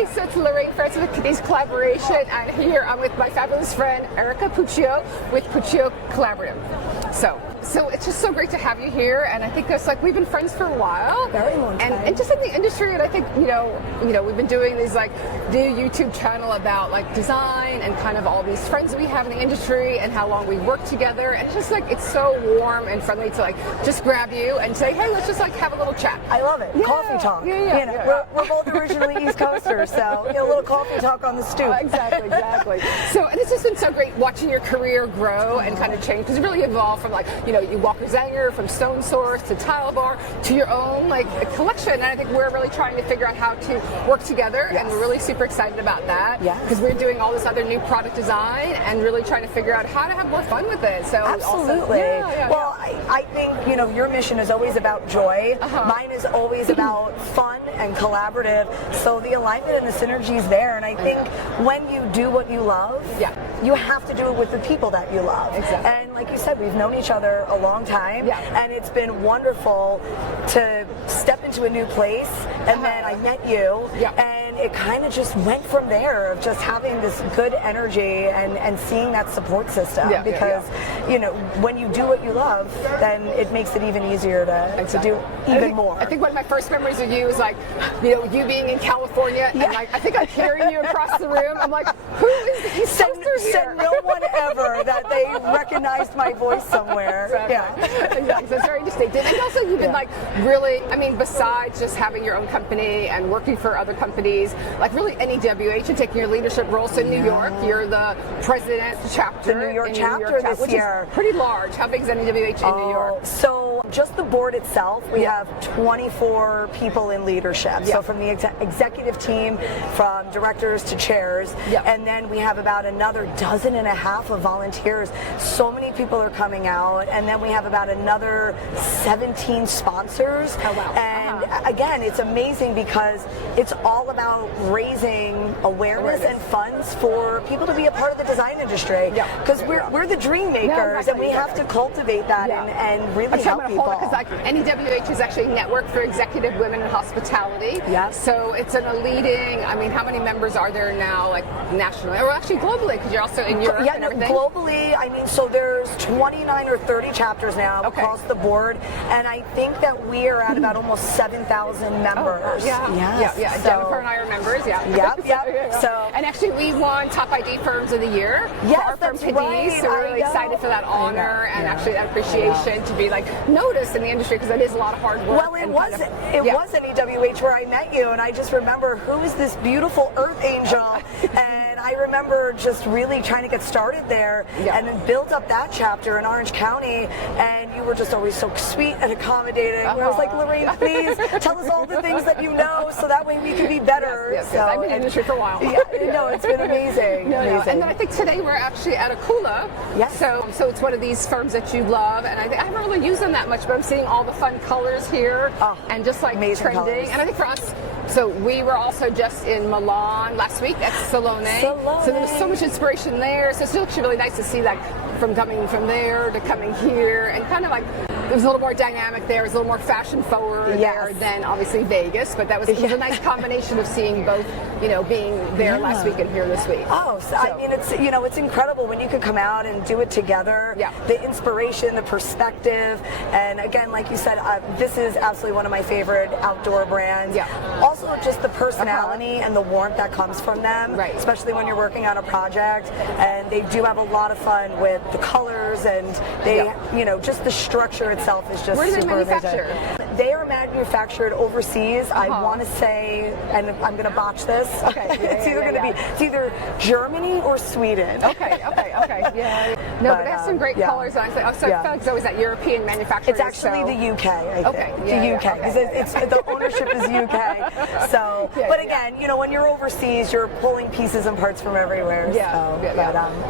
Hey, so it's Lorraine Francis with Cadiz Collaboration, and here I'm with my fabulous friend Erica Puccio with Puccio Collaborative. So it's just so great to have you here, and I think that's like we've been friends for a while, very long time, and just in the industry. And I think you know we've been doing these like new YouTube channel about like design and kind of all these friends that we have in the industry and how long we work together, and it's just like it's so warm and friendly to like just grab you and say, hey, let's just like have a little chat. I love it. Coffee talk. Yeah. We're both originally East Coasters, so a little coffee talk on the stoop. Exactly. So, and it's just been so great watching your career grow and kind of change, because it really evolved from like, you Walker Zanger, from Stone Source to Tile Bar to your own like collection. And I think we're really trying to figure out how to work together, and we're really super excited about that. Because we're doing all this other new product design and really trying to figure out how to have more fun with it. So absolutely. Well, I think your mission is always about joy. Mine is always about fun and collaborative. So the alignment and the synergy is there. And I think when you do what you love, you have to do it with the people that you love. Exactly. And like you said, we've known each other a long time, and it's been wonderful to step into a new place. And then I met you, and it kind of just went from there, of just having this good energy and seeing that support system. Because when you do what you love, then it makes it even easier to do even more. I think one of my first memories of you is like, you being in California, and like, I think I'm carrying you across the room. I'm like, who is the East Coasters here? Said no one ever that they recognized my voice somewhere. Exactly. So it's very distinctive. And also you've been like really, I mean, besides just having your own company and working for other companies, like really NEWH and taking your leadership roles in New York, you're the president chapter. The New York chapter this year. Which is pretty large. How big is NEWH in New York? So just the board itself, we have 24 people in leadership. So from the executive team, from directors to chairs, and then we have about another 12 of volunteers. So many people are coming out, and then we have about another 17 sponsors. Oh, wow. And again, it's amazing because it's all about raising awareness and funds for people to be a part of the design industry. Because we're the dream makers, and we have to cultivate that and really help people. Because like NEWH is actually a network for executive women in hospitality. So it's a leading, I mean, how many members are there now, like nationally, or actually globally, because you're also in Europe and everything? Globally, I mean, so there's 29 or 30 chapters now across the board, and I think that we are at about almost 7,000 members. Jennifer and I are members. So, and actually, we won Top ID Firms of the Year for our firm Cadiz. So we're really excited for that honor and actually that appreciation to be like noticed in the industry, because it is a lot of hard work. Well, it was NEWH where I met you, and I just remember, who is this beautiful Earth Angel? And I remember just really trying to get started there, and then build up that chapter in Orange County, and you were just always so sweet and accommodating. Where I was like, Lorraine, please tell us all the things that you know, so that way we can be better. So I've been in the industry for a while. It's been amazing. And then I think today we're actually at a Kula. So it's one of these firms that you love, and I haven't really used them that much, but I'm seeing all the fun colors here, and just like trending. Colors. And I think for us, so we were also just in Milan last week at Salone. So there's so much inspiration there. So it's actually really nice to see that from coming from there to coming here, and kind of like it was a little more dynamic there. It was a little more fashion forward there than obviously Vegas, but that was, it was a nice combination of seeing both, being there last week and here this week. I mean, it's it's incredible when you can come out and do it together. The inspiration, the perspective, and again, like you said, this is absolutely one of my favorite outdoor brands. Also, just the personality and the warmth that comes from them, especially when you're working on a project, and they do have a lot of fun with the colors, and they, just the structure itself is just super amazing. They are manufactured overseas. I want to say, and I'm going to botch this. It's either going to be, it's either Germany or Sweden. But it has some great colors. And I feel like it's always that European manufacturer. It's actually the UK, I think. The UK, because it's the ownership is UK. So, but again, when you're overseas, you're pulling pieces and parts from everywhere.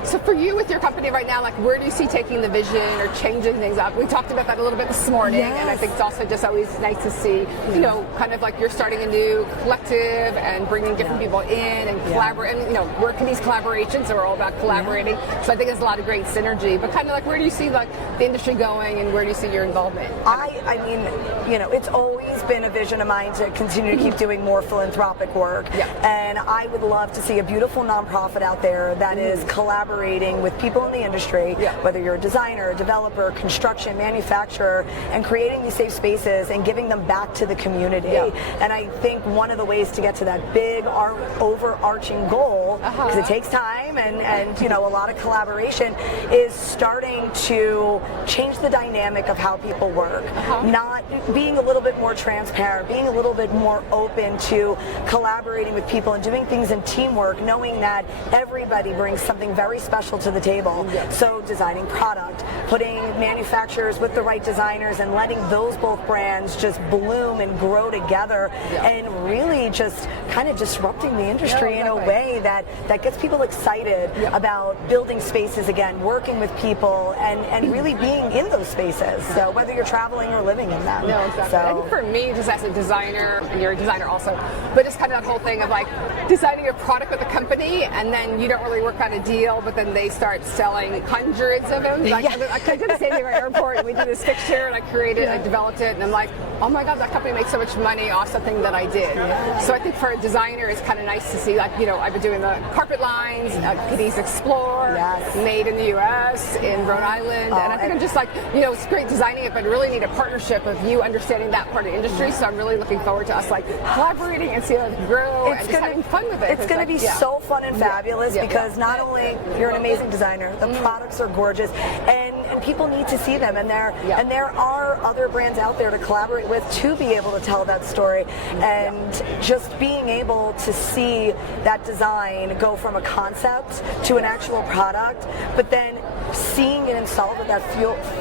So for you with your company right now, like where do you see taking the vision or changing things up? We talked about that a little bit this morning, and I think it's also just always always nice to see, you know, kind of like you're starting a new collective and bringing different people in and collaborate. And, you know, we're Cadiz Collaboration, so we're all about collaborating. So I think there's a lot of great synergy. But kind of like, where do you see like the industry going, and where do you see your involvement? I mean, you know, it's always been a vision of mine to continue to keep doing more philanthropic work. And I would love to see a beautiful nonprofit out there that is collaborating with people in the industry, whether you're a designer, a developer, construction, manufacturer, and creating these safe spaces and giving them back to the community. And I think one of the ways to get to that big overarching goal, because it takes time and you know, a lot of collaboration, is starting to change the dynamic of how people work. Not being a little bit more transparent, being a little bit more open to collaborating with people and doing things in teamwork, knowing that everybody brings something very special to the table. So designing product, putting manufacturers with the right designers and letting those both brands just bloom and grow together, and really just kind of disrupting the industry in a way that gets people excited about building spaces again, working with people, and really being in those spaces. So whether you're traveling or living in them. So, I think for me, just as a designer, and you're a designer also, but just kind of that whole thing of like designing a product with a company, and then you don't really work on a deal, but then they start selling hundreds of them. Like, I did the same thing at our airport, and we did this fixture, and I developed it, and I'm like, oh my God, that company makes so much money off something that I did. So I think for a designer, it's kind of nice to see, like, you know, I've been doing the carpet lines, Cadiz Explore, made in the US, in Rhode Island, and I think I'm just like, you know, it's great designing it, but really need a partnership of you understanding that part of the industry. So I'm really looking forward to us like collaborating and seeing it grow and just having fun with it. It's going to be so fun and fabulous because not only you're an amazing designer, the products are gorgeous, and people need to see them, and there are other brands out there to collaborate with to be able to tell that story, and just being able to see that design go from a concept to an actual product, but then seeing it installed with that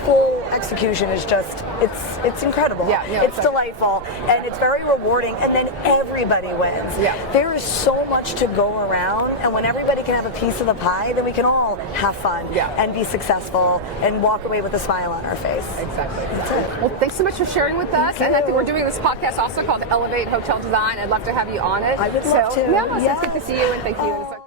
full execution is just, it's incredible. It's delightful, and it's very rewarding, and then everybody wins. There is so much to go around, and when everybody can have a piece of the pie, then we can all have fun and be successful and walk away with a smile on our face. Exactly. That's it. Well, thanks so much for sharing with us. And I think we're doing this podcast also called Elevate Hotel Design. I'd love to have you on it. I would love to. Yeah, it's good to see you, and thank you.